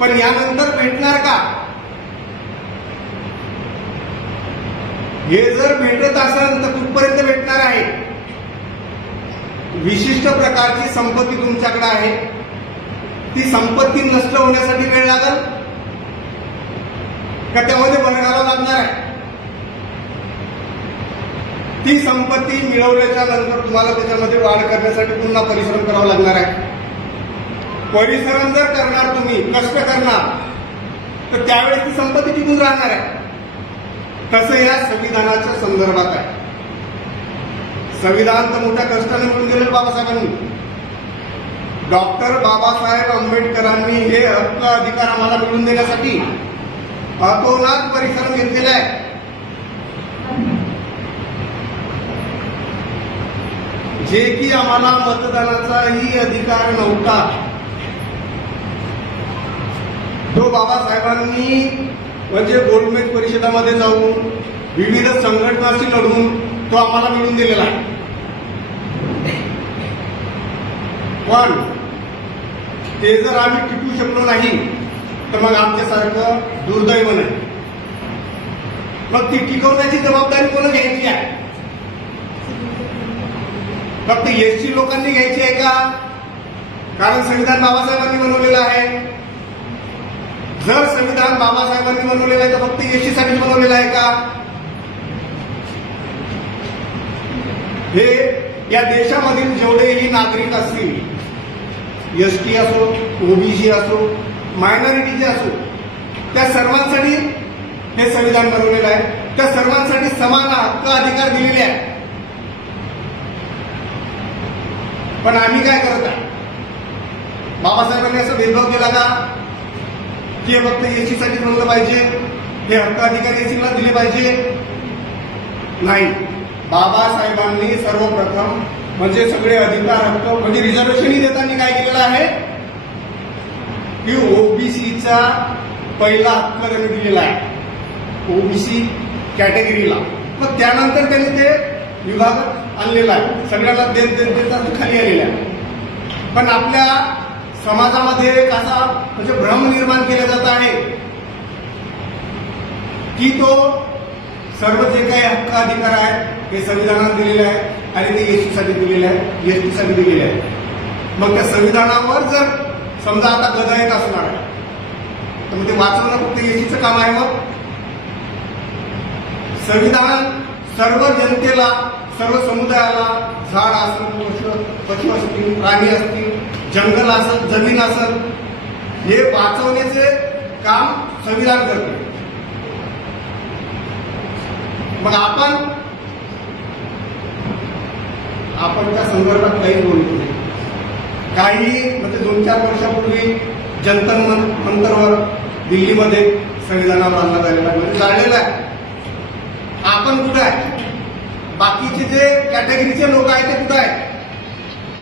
पण यानंतर भेटणार का? हे जर भेटत असाल तर कुठपर्यंत भेटणार आहे? विशिष्ट प्रकारची संपत्ती तुमच्याकडे आहे. ती संपत्ती नष्ट होण्यासाठी वेळ लागल? का त्यामध्ये भर लागणार आहे? ती संपत्ती मिळवल्याच्या नंतर तुम्हाला त्याच्यामध्ये वाढ करण्यासाठी पुन्हा परिश्रम करावा लागणार आहे. परिश्रम जर करणार तुम्ही कष्ट करणार तर त्यावेळेस ती संपत्ती टिकून राहणार आहे. तसं या संविधानाच्या संदर्भात आहे. संविधान तर मोठ्या कष्टाने मिळून दिलेलं बाबासाहेबांनी. डॉक्टर बाबासाहेब आंबेडकरांनी हे हक्क अधिकार आम्हाला मिळवून देण्यासाठी अतोनात परिश्रम घेतलेला आहे. जे की आम्हाला मतदानाचाही अधिकार नव्हता. तो बाबासाहेबांनी म्हणजे गोलमेज परिषदामध्ये जाऊन विविध संघटनाशी लढून तो आम्हाला मिळून दिलेला आहे. पण ते जर आम्ही टिकू शकलो नाही तर मग आमच्यासारखं दुर्दैव नाही. मग ती टिकवण्याची जबाबदारी कोण घ्यायची आहे? फक्त एसटी लोकांनी घ्यायची आहे का? कारण संविधान बाबासाहेबांनी बनवलेलं आहे. जर संविधान बाबासाहेबांनी बनवलेलं आहे तर फक्त एसीसाठी बनवलेलं आहे का? हे या देशामधील जेवढेही नागरिक असतील एस टी असो ओबीसी असो मायनॉरिटीचे असो त्या सर्वांसाठी हे संविधान बनवलेलं आहे. त्या सर्वांसाठी समान हक्क अधिकार दिलेले आहे पण आम्ही काय करत आहे बाबासाहेबांनी असं भेदभाव केला का? हे फक्त एसीसाठी साठी पाहिजे हे हक्क अधिकारी एसीला दिले पाहिजे. नाही बाबासाहेबांनी सर्वप्रथम म्हणजे सगळे अधिकार हक्क म्हणजे रिझर्वेशनही देताना काय केलेलं आहे? की ओबीसीचा पहिला हक्क त्यांनी दिलेला आहे. ओबीसी कॅटेगरीला मग त्यानंतर त्यांनी ते विभागात आणलेला आहे. सगळ्यांना देत देत देता खाली आलेला आहे. पण आपल्या समाजामध्ये एक असा म्हणजे भ्रम निर्माण केला की तो सर्व जे काही हक्क अधिकार आहे हे संविधानात दिलेले आहे आणि ते एसटीसाठी दिलेले आहे एसटीसाठी दिलेले आहे मग त्या संविधानावर जर समजा आता गदा येत असणार आहे तर मग ते वाचवणं फक्त एसीचं काम आहे मग? संविधान सर्व जनतेला सर्व समुदायाला झाड असेल पशु पशु असतील प्राणी असतील जंगल असेल जमीन असेल हे वाचवण्याचे काम संविधान करते. मग आपण आपण त्या संदर्भात काही बोलतो नाही. काही म्हणजे दोन चार वर्षापूर्वी जंतर मंतरवर दिल्लीमध्ये संविधानावर आणण्यात झालेला म्हणजे जाळलेला आहे. आपण कुठं आहे? बाकीचे जे कॅटेगरीचे लोक आहेत ते कुठं आहेत?